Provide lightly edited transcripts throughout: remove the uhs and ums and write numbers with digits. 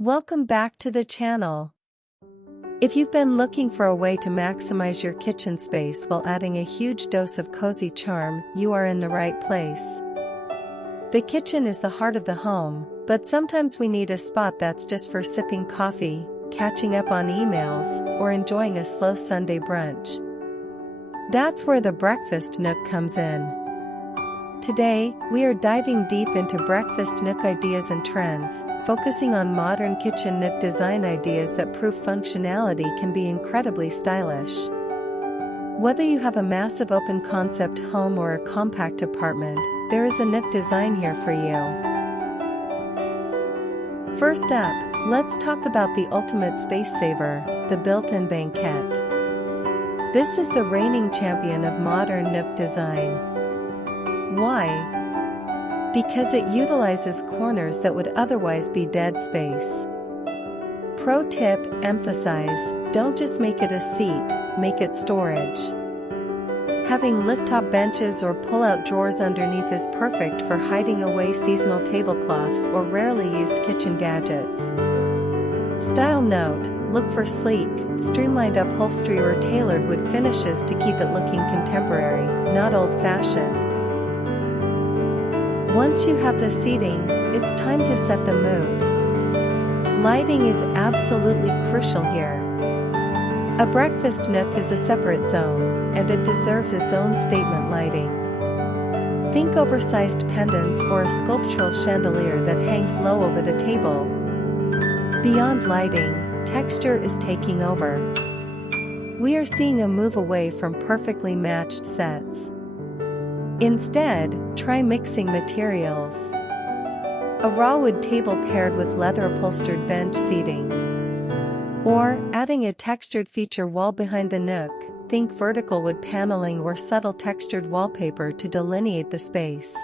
Welcome back to the channel. If you've been looking for a way to maximize your kitchen space while adding a huge dose of cozy charm, you are in the right place. The kitchen is the heart of the home, but sometimes we need a spot that's just for sipping coffee, catching up on emails, or enjoying a slow Sunday brunch. That's where the breakfast nook comes in. Today, we are diving deep into breakfast nook ideas and trends, focusing on modern kitchen nook design ideas that prove functionality can be incredibly stylish. Whether you have a massive open concept home or a compact apartment, there is a nook design here for you. First up, let's talk about the ultimate space saver, the built-in Banquette. This is the reigning champion of modern nook design. Why? Because it utilizes corners that would otherwise be dead space. Pro tip: emphasize, don't just make it a seat, make it storage. Having lift-top benches or pull-out drawers underneath is perfect for hiding away seasonal tablecloths or rarely used kitchen gadgets. Style note: look for sleek, streamlined upholstery or tailored wood finishes to keep it looking contemporary, not old-fashioned. Once you have the seating, it's time to set the mood. Lighting is absolutely crucial here. A breakfast nook is a separate zone, and it deserves its own statement lighting. Think oversized pendants or a sculptural chandelier that hangs low over the table. Beyond lighting, texture is taking over. We are seeing a move away from perfectly matched sets. Instead, try mixing materials. A raw wood table paired with leather upholstered bench seating. Or, adding a textured feature wall behind the nook, think vertical wood paneling or subtle textured wallpaper to delineate the space.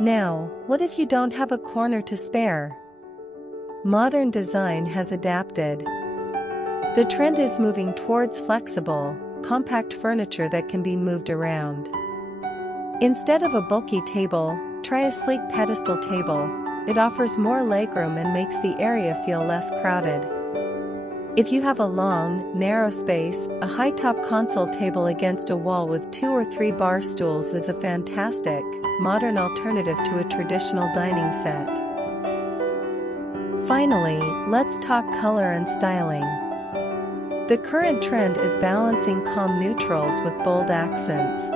Now, what if you don't have a corner to spare? Modern design has adapted. The trend is moving towards flexible, compact furniture that can be moved around. Instead of a bulky table, try a sleek pedestal table. It offers more legroom and makes the area feel less crowded. If you have a long, narrow space, a high-top console table against a wall with 2 or 3 bar stools is a fantastic, modern alternative to a traditional dining set. Finally, let's talk color and styling. The current trend is balancing calm neutrals with bold accents.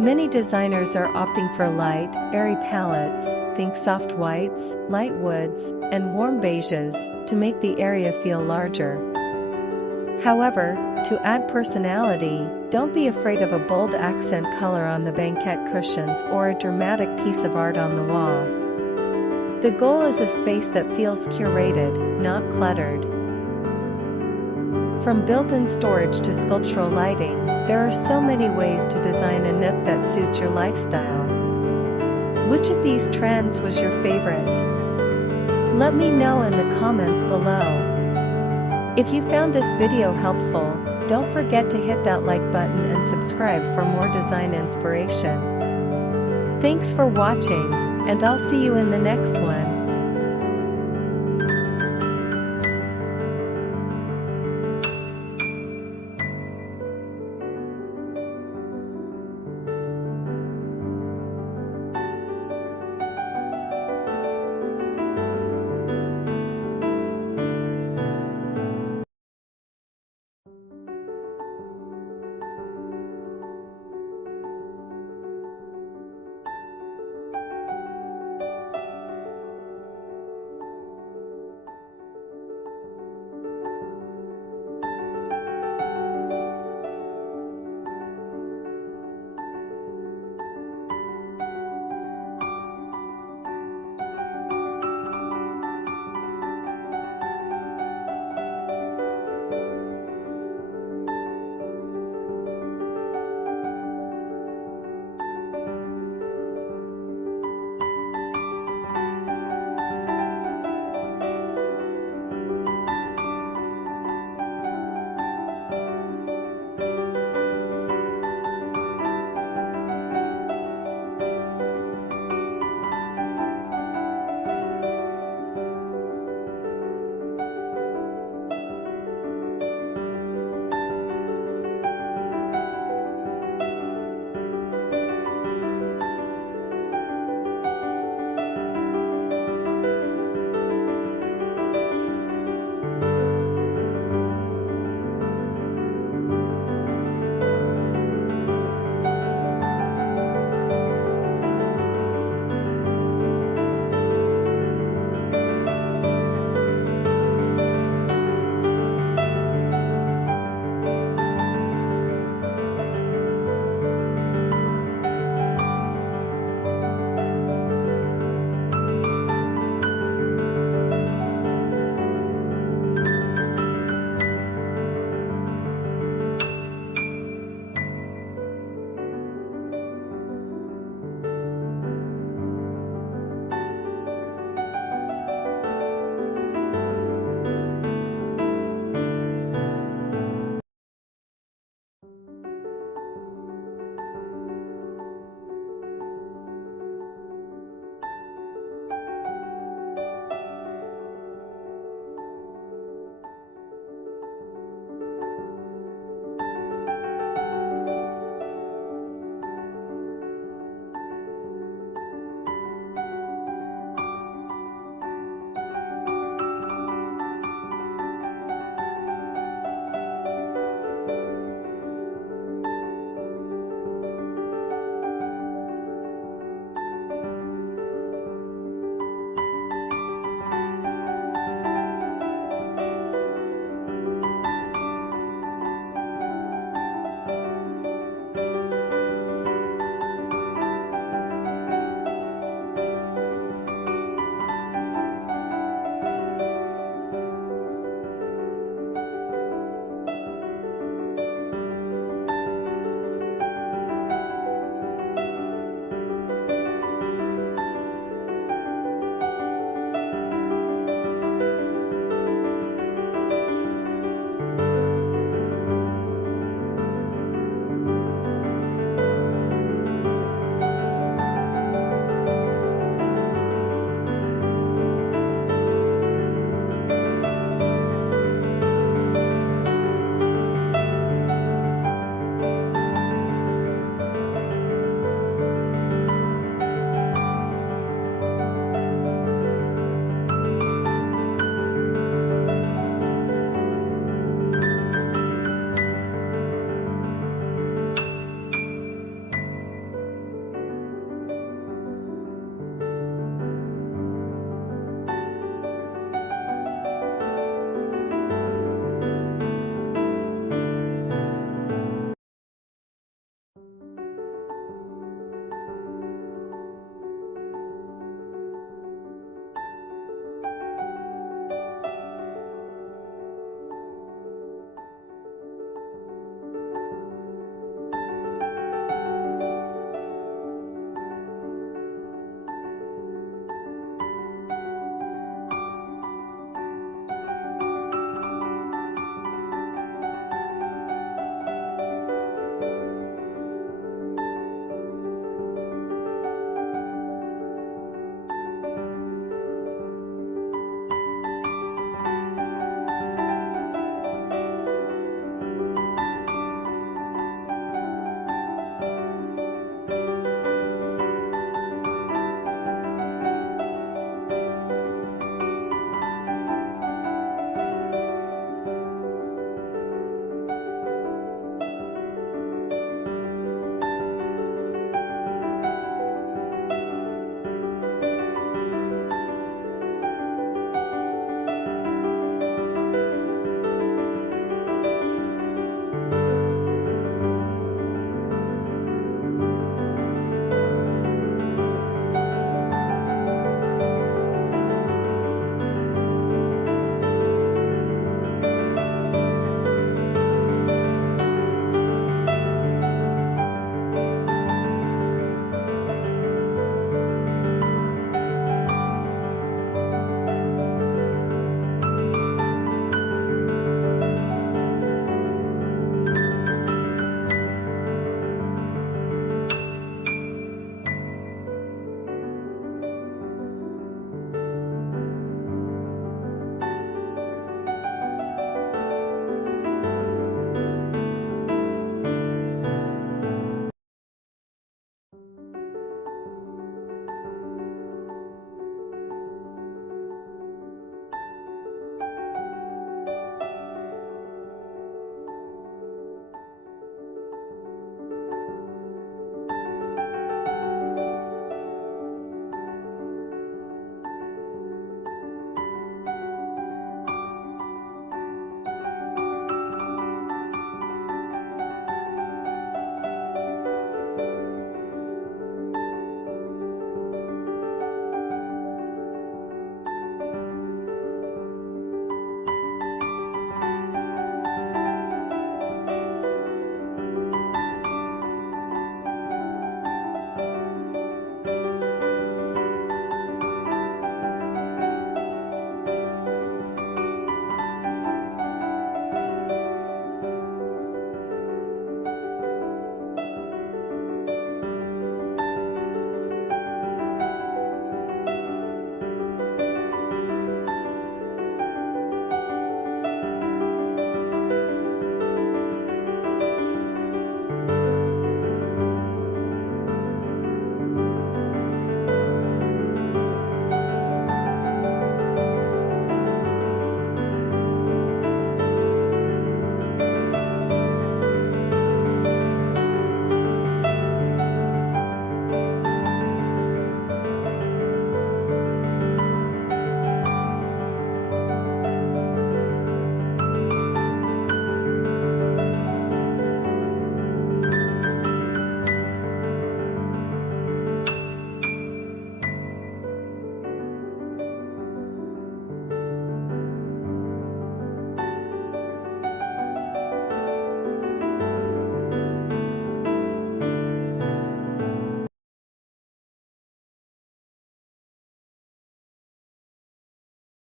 Many designers are opting for light, airy palettes, think soft whites, light woods, and warm beiges, to make the area feel larger. However, to add personality, don't be afraid of a bold accent color on the banquette cushions or a dramatic piece of art on the wall. The goal is a space that feels curated, not cluttered. From built-in storage to sculptural lighting, there are so many ways to design a nook that suits your lifestyle. Which of these trends was your favorite? Let me know in the comments below. If you found this video helpful, don't forget to hit that like button and subscribe for more design inspiration. Thanks for watching, and I'll see you in the next one.